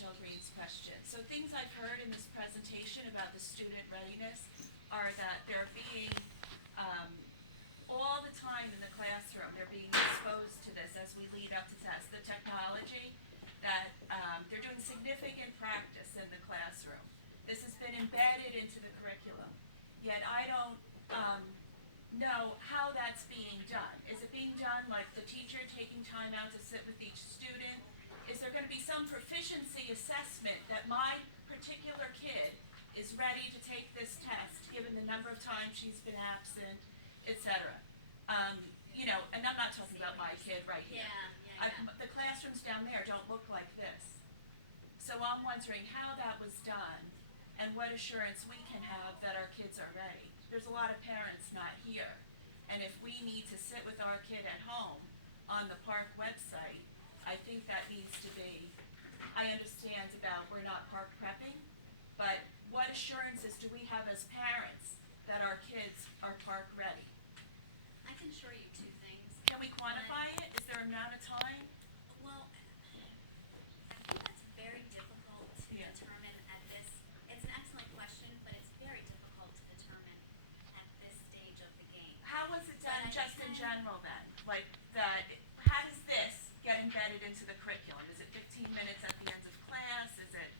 Michelle Green's question. So things I've heard in this presentation about the student readiness are that they're being, all the time in the classroom, they're being exposed to this as we lead up to tests. The technology, that they're doing significant practice in the classroom. This has been embedded into the curriculum. Yet I don't know how that's being done. Is it being done like the teacher taking time out to sit with each student? Is there going to be some proficiency assessment that my particular kid is ready to take this test given the number of times she's been absent, etc.? And I'm not talking about my kid right here. The classrooms down there don't look like this. So I'm wondering how that was done and what assurance we can have that our kids are ready. There's a lot of parents not here. And if we need to sit with our kid at home on the park website, I think that needs to be, I understand about we're not park prepping, but what assurances do we have as parents that our kids are park ready? I can assure you two things. Can we quantify it? Is there an amount of time? Well, I think that's very difficult to determine at this. It's an excellent question, but it's very difficult to determine at this stage of the game. How was it done just in general then? Like how does this get embedded into the curriculum? Is it 15 minutes at the end of class? Is it?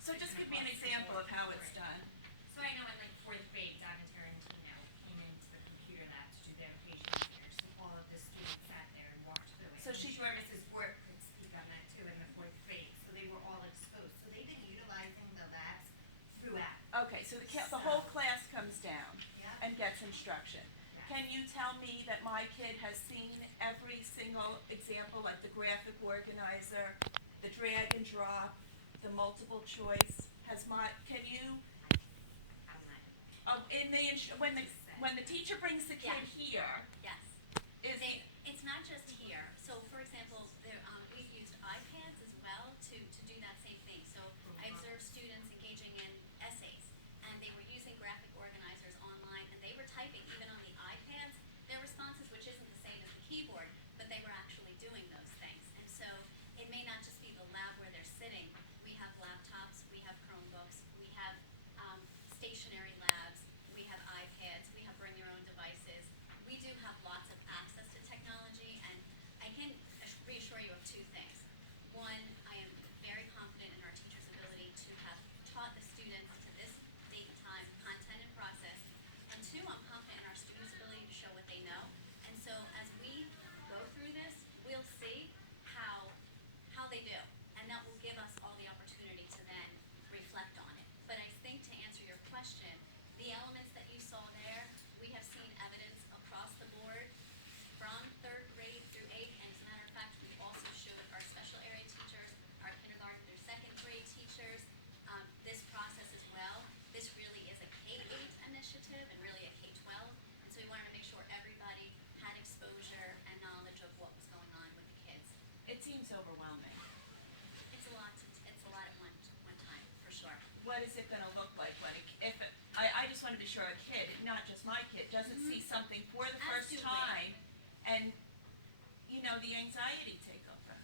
So just give me an example of how it's done. So I know in like fourth grade, Dr. Tarantino came into the computer lab to do their patient here. So all of the students sat there and watched through it. So I'm she- sure Mrs. Work could speak on that too in the fourth grade. So they were all exposed. So they've been utilizing the labs throughout. Okay, so the whole class comes down Yeah. and gets instruction. Can you tell me that my kid has seen every single example, like the graphic organizer, the drag and drop, the multiple choice? Can you? I'm not. When the teacher brings the kid here, Yes. It's not just here. So, for example, we've used iPads as well to do that same thing. So, I observed students engaging in essays, and they were using graphic organizers online, and they were typing even on the iPads their responses, which isn't the same as the keyboard, but they were actually doing those things. And so, it may not just be the lab where they're sitting. We have laptops, we have Chromebooks, we have stationary labs, we have iPads, we have bring your own devices. We do have lots of access to technology, and I can reassure you of two things. One, I am very confident in our teachers' ability to have taught the students to this date and time content and process. And two, I'm confident in our students' ability to show what they know. And so as we go through this, we'll see how they do. And that will give us all the opportunity to then reflect on it. But I think to answer your question, the elements that you saw there, we have seen evidence across the board from third grade through eighth. And as a matter of fact, we also showed our special area teachers, our kindergarten through second grade teachers, this process as well. This really is a K-8 initiative and really a K-12. And so we wanted to make sure everybody had exposure and knowledge of what was going on with the kids. it seems overwhelming. It's a lot at one time, for sure. What is it going to look like I just want to be sure a kid, not just my kid, doesn't see something for the first Absolutely. time and, the anxiety take over.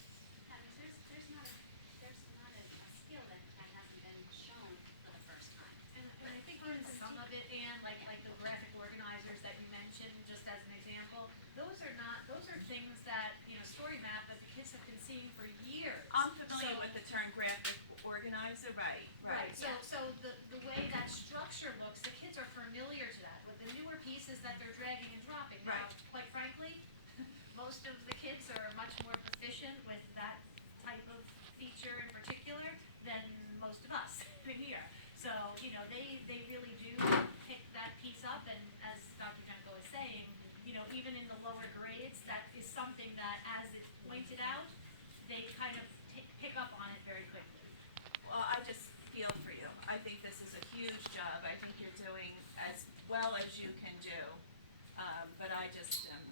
There's not a skill that hasn't been shown for the first time. And I think in some of it, Anne, like the graphic organizers that you mentioned, just as an example, those are things that, story map that the kids have been seeing for years. I'm familiar with the term graphic organizer, right. So the way that structure looks, the kids are familiar to that. With the newer pieces that they're dragging and dropping. Now, Right. quite frankly, most of the kids are much more proficient with that type of feature in particular than most of us here. So, they really do pick that piece up, and as Dr. Jenko is saying, even in the lower grades, that is something that, as it's pointed out, they kind of pick up on it very quickly. Well, I just feel for you. I think this is a huge job. I think you're doing as well as you can do. But I just am